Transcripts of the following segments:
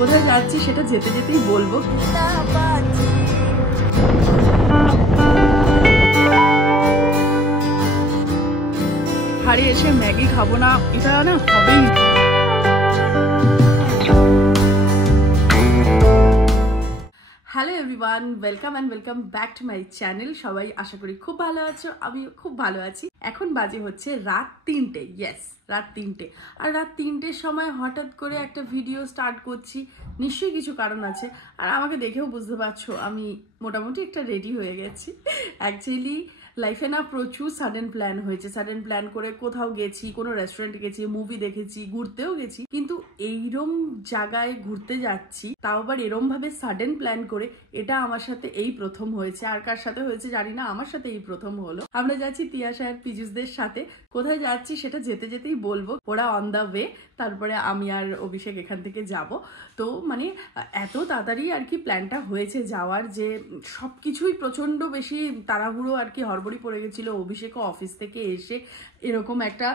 কোথায় যাচ্ছি সেটা যেতে যেতেই বলবো। বাড়ি এসে ম্যাগি খাবো না, এটা না হবেই। Hello everyone, welcome and welcome back to my channel. সবাই আশা করি খুব ভালো আছো, আমি খুব ভালো আছি। এখন বাজে হচ্ছে রাত 3টে, ইয়েস রাত 3টে। আর রাত 3টের সময় হঠাৎ করে একটা ভিডিও স্টার্ট করছি, নিশ্চয়ই কিছু কারণ আছে। আর আমাকে দেখেও বুঝতে পারছো আমি মোটামুটি একটা রেডি হয়ে গেছি। অ্যাকচুয়ালি লাইফে না প্রচুর সাডেন প্ল্যান হয়েছে। সাডেন প্ল্যান করে কোথাও গেছি, কোনো রেস্টুরেন্টে গেছি, মুভি দেখেছি, ঘুরতেও গেছি, কিন্তু এইরম জায়গায় ঘুরতে যাচ্ছি তাও আবার এরম ভাবে সাডেন প্ল্যান করে, এটা আমার সাথে এই প্রথম হয়েছে। আর কার সাথে হয়েছে জানি না, আমার সাথে এই প্রথম হলো। আমরা যাচ্ছি তিয়াশা আর পীযুষদের সাথে। কোথায় যাচ্ছি সেটা যেতে যেতেই বলবো, ওরা অন দ্য ওয়ে। তারপরে আমি আর অভিষেক এখান থেকে যাব। তো মানে এত তাড়াতাড়ি আর কি প্ল্যানটা হয়েছে যাওয়ার, যে সব কিছুই প্রচণ্ড বেশি তাড়াহুড়ো আর কি, হড়বড়ি পড়ে গেছিলো। অভিষেকও অফিস থেকে এসে এরকম একটা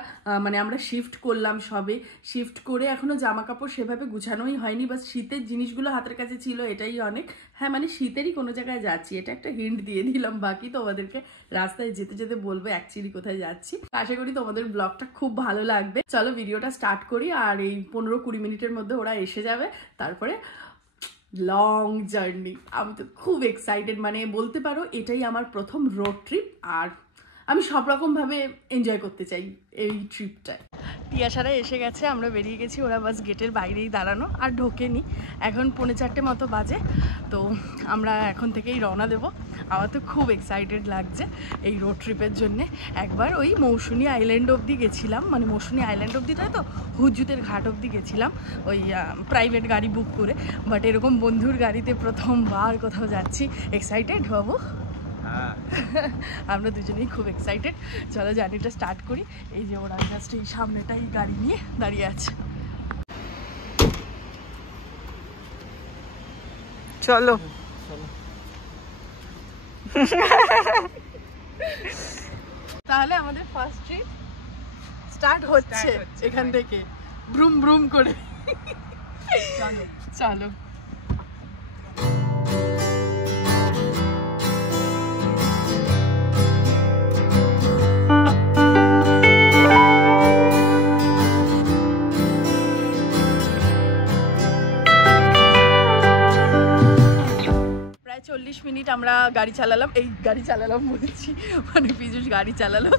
মানে আমরা শিফট করলাম, সবে শিফট করে এখনো জামা কাপড় সেভাবে গুছানোই হয়নি, বাস শীতের জিনিসগুলো হাতের কাছে ছিল, এটাই অনেক। হ্যাঁ মানে শীতেরই কোনো জায়গায় যাচ্ছি, এটা একটা হিন্ট দিয়ে দিলাম। বাকি তোমাদেরকে রাস্তায় যেতে যেতে বলবো অ্যাকচুয়ালি কোথায় যাচ্ছি। আশা করি তোমাদের ব্লগটা খুব ভালো লাগবে। চলো ভিডিওটা স্টার্ট করি। আর এই 15-20 মিনিটের মধ্যে ওরা এসে যাবে, তারপরে লং জার্নি। আমি তো খুব এক্সাইটেড, মানে বলতে পারো এটাই আমার প্রথম রোড ট্রিপ। আর আমি সব রকমভাবে এনজয় করতে চাই এই ট্রিপটায়। তিয়াশারা এসে গেছে, আমরা বেরিয়ে গেছি, ওরা বাস গেটের বাইরেই দাঁড়ানো, আর ঢোকেনি। এখন 3:45 মতো বাজে, তো আমরা এখন থেকেই রওনা দেবো। আমার তো খুব এক্সাইটেড লাগছে এই রোড ট্রিপের জন্যে। একবার ওই মৌসুনি আইল্যান্ড অবধি গেছিলাম, মানে মৌসুনি আইল্যান্ড অবধি তাই তো, হুজুতের ঘাট অবধি গেছিলাম ওই প্রাইভেট গাড়ি বুক করে। বাট এরকম বন্ধুর গাড়িতে প্রথমবার কোথাও যাচ্ছি। এক্সাইটেড বাবু? আমরা দুজনেই খুব এক্সাইটেড। চলো জার্নিটা স্টার্ট করি। এই যে ওরা জাস্ট এই সামনেটাই গাড়ি নিয়ে দাঁড়িয়ে আছে। চলো তাহলে আমাদের ফার্স্ট ট্রিপ স্টার্ট হচ্ছে এখান থেকে, ব্রুম ব্রুম করে। চলো চলো। প্রায় 40 মিনিট আমরা গাড়ি চালালাম, এই গাড়ি চালালাম বলছি, মানে পীযুষ গাড়ি চালালো।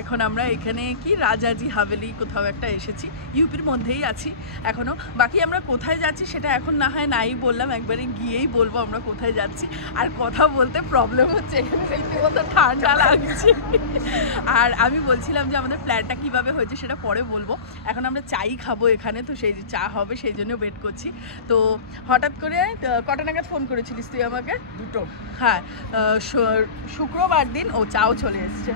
এখন আমরা এখানে কি রাজাজি হাভেলি কোথাও একটা এসেছি, ইউপির মধ্যেই আছি এখনো। বাকি আমরা কোথায় যাচ্ছি সেটা এখন না হয় নাই বললাম, একবারে গিয়েই বলবো আমরা কোথায় যাচ্ছি। আর কথা বলতে প্রবলেম হচ্ছে, এখানে রীতিমতো ঠান্ডা লাগছে। আর আমি বলছিলাম যে আমাদের প্ল্যানটা কিভাবে হয়েছে সেটা পরে বলবো। এখন আমরা চাই খাবো এখানে, তো সেই চা হবে সেই জন্য ওয়েট করছি। তো হঠাৎ করে কটা নাগাদ ফোন করেছিলিস তুই আমাকে? 2টো। হ্যাঁ, শুক্রবার দিন ও চাও চলে এসছে।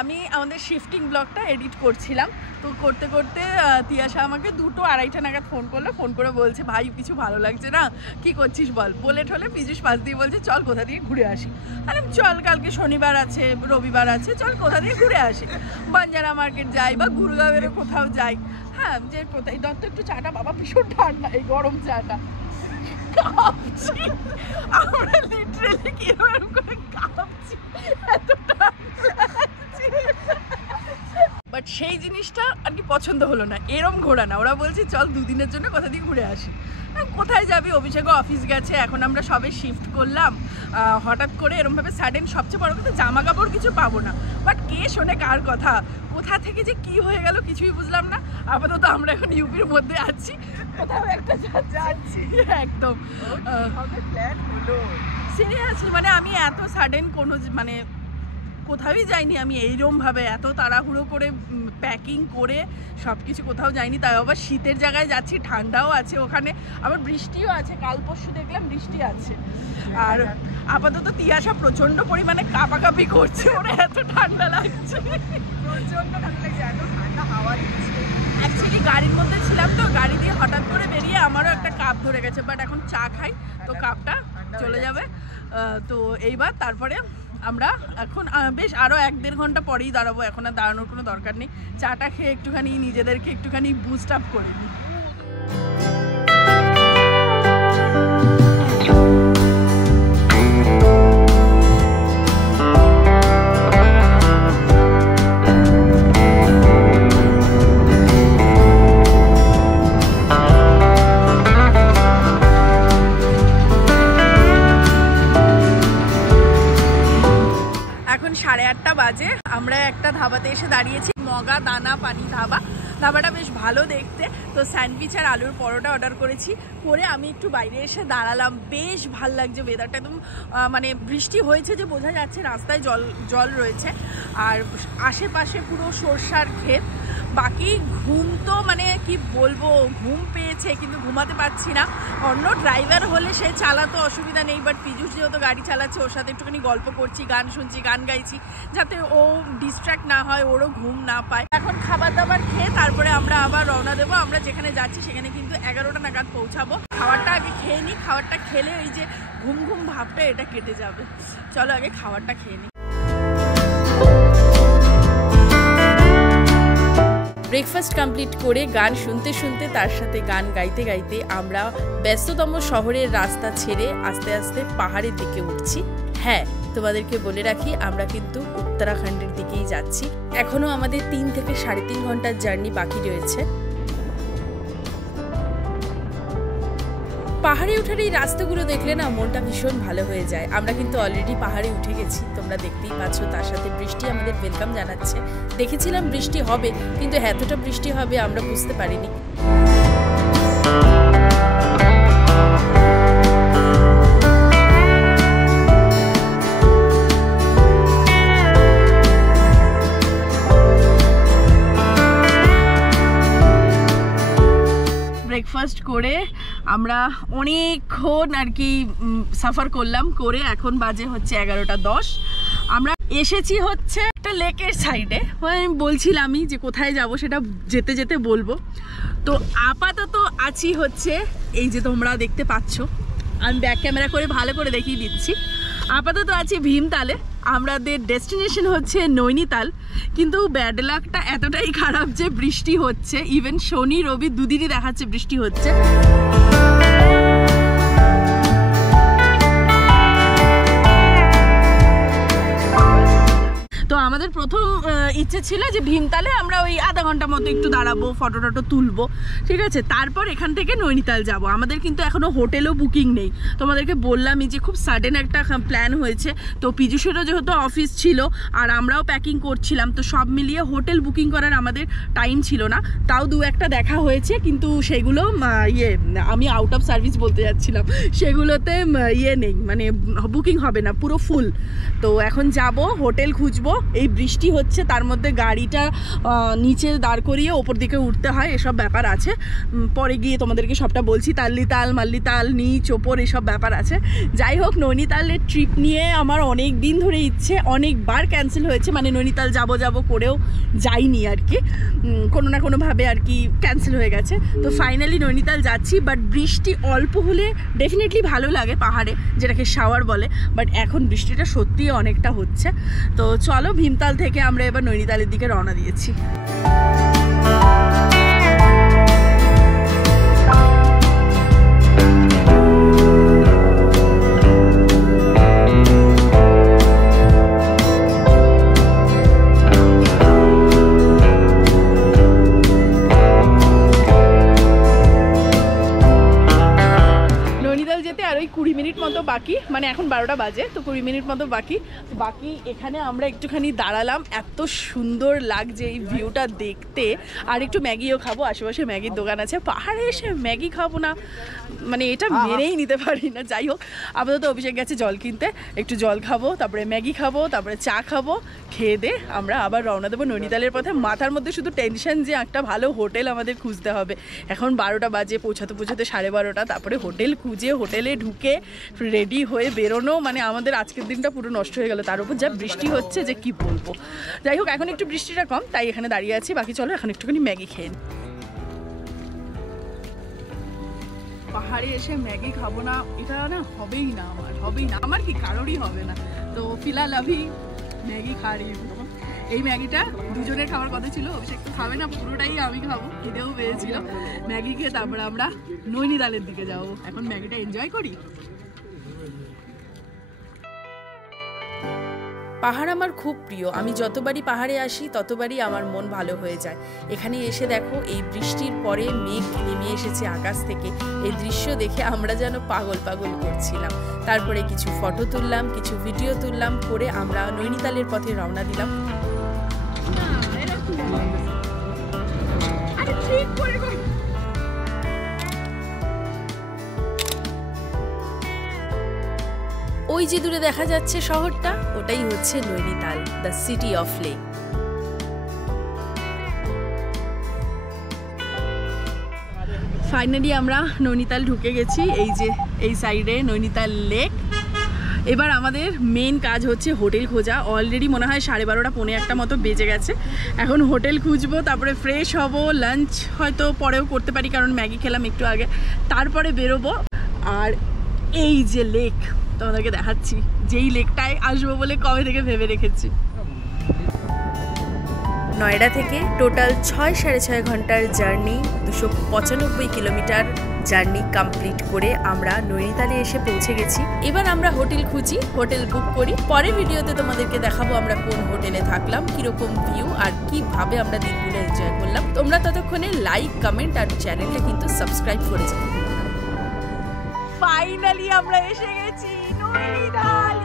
আমি আমাদের শিফটিং ব্লগটা এডিট করছিলাম, তো করতে করতে তিয়াশা আমাকে 2-2:30 নাগাদ ফোন করলো। ফোন করে বলছে ভাই কিছু ভালো লাগছে না, কি করছিস বল। বলে ঠলে পীযুষ পাশ দিয়ে বলছে চল কোথা দিয়ে ঘুরে আসি। আরে চল, কালকে শনিবার আছে, রবিবার আছে, চল কোথা দিয়ে ঘুরে আসি, বাঞ্জারা মার্কেট যাই বা গুরগাঁওয়েরও কোথাও যাই। হ্যাঁ যে কোথায় দত্ত একটু চাটা, বাবা ভীষণ ঠান্ডা এই গরম চাটা। কাঁপছি আমরা, লিটারালি কিরকম করে কাঁপছি, এতটা। বাট সেই জিনিসটা আর কি পছন্দ হলো না, এরম ঘোরা না। ওরা বলছে চল 2 দিনের জন্য কোথা দিয়ে ঘুরে আসি। কোথায় যাবি, অভিষেকও অফিস গেছে, এখন আমরা সবে শিফট করলাম। হঠাৎ করে এরমভাবে সাডেন, সবচেয়ে বড় কথা জামা কাপড় কিছু পাবো না। বাট কে শোনে কার কথা, কোথা থেকে যে কি হয়ে গেল কিছুই বুঝলাম না। আপাতত আমরা এখন ইউপির মধ্যে আছি, কোথাও একটা যাচ্ছি একদম। প্ল্যান হলো সিরিয়াসলি, মানে আমি এত সাডেন কোনো মানে কোথাওই যাইনি আমি এইরমভাবে, এত তাড়াহুড়ো করে প্যাকিং করে সব কিছু কোথাও যাইনি। তাই আবার শীতের জায়গায় যাচ্ছি, ঠান্ডাও আছে ওখানে, আবার বৃষ্টিও আছে। কাল পরশু দেখলাম বৃষ্টি আছে। আর আপাতত তিয়াশা প্রচণ্ড পরিমাণে কাঁপাকাঁপি করছে, ওরা এত ঠান্ডা লাগছে, প্রচণ্ড ঠান্ডা লাগছে, এত ঠান্ডা হাওয়া দিচ্ছে। অ্যাকচুয়ালি গাড়ির মধ্যে ছিলাম তো, গাড়ি দিয়ে হঠাৎ করে বেরিয়ে আমারও একটা কাপ ধরে গেছে। বাট এখন চা খাই তো কাপটা চলে যাবে। তো এইবার তারপরে আমরা এখন বেশ আরও 1-1.5 ঘন্টা পরেই দাঁড়াবো। এখন আর দাঁড়ানোর কোনো দরকার নেই, চাটা খেয়ে একটুখানি নিজেদেরকে একটুখানি বুস্ট আপ করে নিই। ধাবাতে এসে দাঁড়িয়েছি, মগা দানা পানি ধাবা। ধাবাটা বেশ ভালো দেখতে। তো স্যান্ডউইচ আর আলুর পরোটা অর্ডার করেছি, করে আমি একটু বাইরে এসে দাঁড়ালাম। বেশ ভাল লাগছে ওয়েদারটা, একদম মানে বৃষ্টি হয়েছে যে বোঝা যাচ্ছে, রাস্তায় জল রয়েছে, আর আশেপাশে পুরো সরষার ক্ষেত। বাকি ঘুম তো মানে কি বলবো, ঘুম পেয়েছে কিন্তু ঘুমাতে পারছি না। অন্য ড্রাইভার হলে সে চালাতো অসুবিধা নেই, বাট পীযুষ যেহেতু গাড়ি চালাচ্ছে, ওর সাথে একটুখানি গল্প করছি, গান শুনছি, গান গাইছি, যাতে ও ডিস্ট্র্যাক্ট না হয়, ওরও ঘুম না পায়। এখন খাবার দাবার খেয়ে তারপরে আমরা আবার রওনা দেবো। আমরা যেখানে যাচ্ছি সেখানে কিন্তু 11টা নাগাদ পৌঁছাবো। খাবারটা আগে খেয়ে নিই, খাবারটা খেলে ওই যে ঘুম ঘুম ভাবটা এটা কেটে যাবে। চলো আগে খাবারটা খেয়ে নিই। ব্রেকফাস্ট কমপ্লিট করে গান শুনতে শুনতে, তার সাথে গান গাইতে গাইতে আমরা ব্যস্ততম শহরের রাস্তা ছেড়ে আস্তে আস্তে পাহাড়ের দিকে উঠছি। হ্যাঁ, তোমাদেরকে বলে রাখি, আমরা কিন্তু উত্তরাখণ্ডের দিকেই যাচ্ছি। এখনো আমাদের 3 থেকে 3.5 ঘন্টার জার্নি বাকি রয়েছে। পাহাড়ে ওঠার এই রাস্তাগুলো দেখলে না মনটা ভীষণ ভালো হয়ে যায়। আমরা কিন্তু অলরেডি পাহাড়ে উঠে গেছি, তোমরা দেখতেই পাচ্ছ। তার সাথে বৃষ্টি আমাদের ওয়েলকাম জানাচ্ছে। দেখেছিলাম বৃষ্টি হবে, কিন্তু এতটা বৃষ্টি হবে আমরা বুঝতে পারিনি। ব্রেকফাস্ট করে আমরা অনেকক্ষণ আর কি সাফার করলাম, করে এখন বাজে হচ্ছে 11:10। আমরা এসেছি হচ্ছে একটা লেকের সাইডে। আমি বলছিলামই যে কোথায় যাব সেটা যেতে যেতে বলবো। তো আপাতত আছি হচ্ছে এই যে তোমরা দেখতে পাচ্ছ, আমি ব্যাক ক্যামেরা করে ভালো করে দেখিয়ে দিচ্ছি। আপাতত আছি ভীমতালে। আমাদের ডেস্টিনেশন হচ্ছে নৈনিতাল, কিন্তু ব্যাড লাকটা এতটাই খারাপ যে বৃষ্টি হচ্ছে। ইভেন শনি রবি দুদিনই দেখাচ্ছে বৃষ্টি হচ্ছে। তো আমাদের প্রথম ইচ্ছে ছিল যে ভীমতালে আমরা ওই আধা ঘন্টা মতো একটু দাঁড়াবো, ফটো টটো তুলবো, ঠিক আছে, তারপর এখান থেকে নৈনিতাল যাব। আমাদের কিন্তু এখনো হোটেলও বুকিং নেই। তোমাদেরকে বললামই যে খুব সাডেন একটা প্ল্যান হয়েছে। তো পীযুষেরও যেহেতু অফিস ছিল আর আমরাও প্যাকিং করছিলাম, তো সব মিলিয়ে হোটেল বুকিং করার আমাদের টাইম ছিল না। তাও 2-1টা দেখা হয়েছে, কিন্তু সেগুলো আমি আউট অফ সার্ভিস বলতে যাচ্ছিলাম, সেগুলোতে নেই, মানে বুকিং হবে না, পুরো ফুল। তো এখন যাব, হোটেল খুঁজবো। এই বৃষ্টি হচ্ছে, তার মধ্যে গাড়িটা নিচে দাঁড় করিয়ে ওপর দিকে উঠতে হয়, এসব ব্যাপার আছে। পরে গিয়ে তোমাদেরকে সবটা বলছি। তাল্লিতাল, মাল্লিতাল, নিচ ওপর এসব ব্যাপার আছে। যাই হোক, নৈনিতালের ট্রিপ নিয়ে আমার অনেক দিন ধরে ইচ্ছে, অনেকবার ক্যান্সেল হয়েছে, মানে নৈনিতাল যাব করেও যাইনি আর কি, কোনো না কোনোভাবে আর কি ক্যান্সেল হয়ে গেছে। তো ফাইনালি নৈনিতাল যাচ্ছি। বাট বৃষ্টি অল্প হলে ডেফিনেটলি ভালো লাগে পাহাড়ে, যেটাকে শাওয়ার বলে, বাট এখন বৃষ্টিটা সত্যিই অনেকটা হচ্ছে। তো চলো, ভীমতাল থেকে আমরা এবার নৈনিতালের দিকে রওনা দিয়েছি। আর ওই 20 মিনিট মতো বাকি, মানে এখন 12টা বাজে, তো 20 মিনিট মতো বাকি। এখানে আমরা একটুখানি দাঁড়ালাম, এত সুন্দর লাগছে এই ভিউটা দেখতে। আর একটু ম্যাগিও খাবো, আশেপাশে ম্যাগির দোকান আছে। পাহাড়ে এসে ম্যাগি খাবো না, মানে এটা মেনেই নিতে পারি না। যাই হোক, আপাতত অভিষেক গেছে জল কিনতে, একটু জল খাবো, তারপরে ম্যাগি খাবো, তারপরে চা খাবো। খেয়ে দে আমরা আবার রওনা দেবো নৈনিতালের পথে। মাথার মধ্যে শুধু টেনশন যে একটা ভালো হোটেল আমাদের খুঁজতে হবে। এখন 12টা বাজে, পৌঁছাতে 12:30। তারপরে হোটেল খুঁজে হোটেলে ঢুকে রেডি হয়ে বেরোনো, মানে আমাদের আজকের দিনটা পুরো নষ্ট হয়ে গেল। তার উপর যা বৃষ্টি হচ্ছে যে কি বলবো। যাই হোক, এখন একটু বৃষ্টিটা কম, তাই এখানে দাঁড়িয়ে আছি। বাকি চলো এখন একটুখানি ম্যাগি খেয়ে নিই। পাহাড়ে এসে ম্যাগি খাবো না, এটা না হবেই না, আমার কি কারোরই হবে না। তো ফিলহাল আমি ম্যাগি খাই। এই ম্যাগিটা দুজনের খাবার কথা ছিল, অভিষেক তো খাবে না, পুরোটাই আমি খাবো, খিদেও পেয়েছিল। ম্যাগি খেয়ে তারপরে আমরা নৈনিতালের দিকে যাবো। এখন ম্যাগিটা এনজয় করি। পাহাড় আমার খুব প্রিয়। আমি যতবারই পাহাড়ে আসি ততবারই আমার মন ভালো হয়ে যায়। এখানে এসে দেখো, এই বৃষ্টির পরে মেঘ নেমে এসেছে আকাশ থেকে। এই দৃশ্য দেখে আমরা যেন পাগল করছিলাম। তারপরে কিছু ফটো তুললাম, কিছু ভিডিও তুললাম, করে আমরা নৈনিতালের পথে রওনা দিলাম। যে দূরে দেখা যাচ্ছে শহরটা, ওটাই হচ্ছে Nainital, the city of lake. Finally আমরা নৈনিতাল ঢুকে গেছি। এই যে এই সাইডে নৈনিতাল লেক। এবার আমাদের মেন কাজ হচ্ছে হোটেল খোঁজা। অলরেডি মনে হয় 12:30 পৌনে 1টা মতো বেজে গেছে। এখন হোটেল খুঁজবো, তারপরে ফ্রেশ হব, লাঞ্চ হয়তো পরেও করতে পারি কারণ ম্যাগি খেলাম একটু আগে, তারপরে বেরোবো। আর এই যে লেক তোমাদেরকে দেখাচ্ছি, যেই লেকটায় আসবো বলে কবে থেকে ভেবে রেখেছি। নয়ডা থেকে টোটাল 6-6.5 ঘন্টার জার্নি, 295 কিলোমিটার জার্নি কমপ্লিট করে আমরা নৈনিতালে এসে পৌঁছে গেছি। এবার আমরা হোটেল খুঁজি, হোটেল বুক করি। পরের ভিডিওতে তোমাদেরকে দেখাবো আমরা কোন হোটেলে থাকলাম, কিরকম ভিউ আর কিভাবে আমরা দিনগুলো এনজয় করলাম। তোমরা ততক্ষণে লাইক, কমেন্ট আর চ্যানেলটা কিন্তু সাবস্ক্রাইব করে যাও। ফাইনালি আমরা এসে গেছি নৈনিতাল।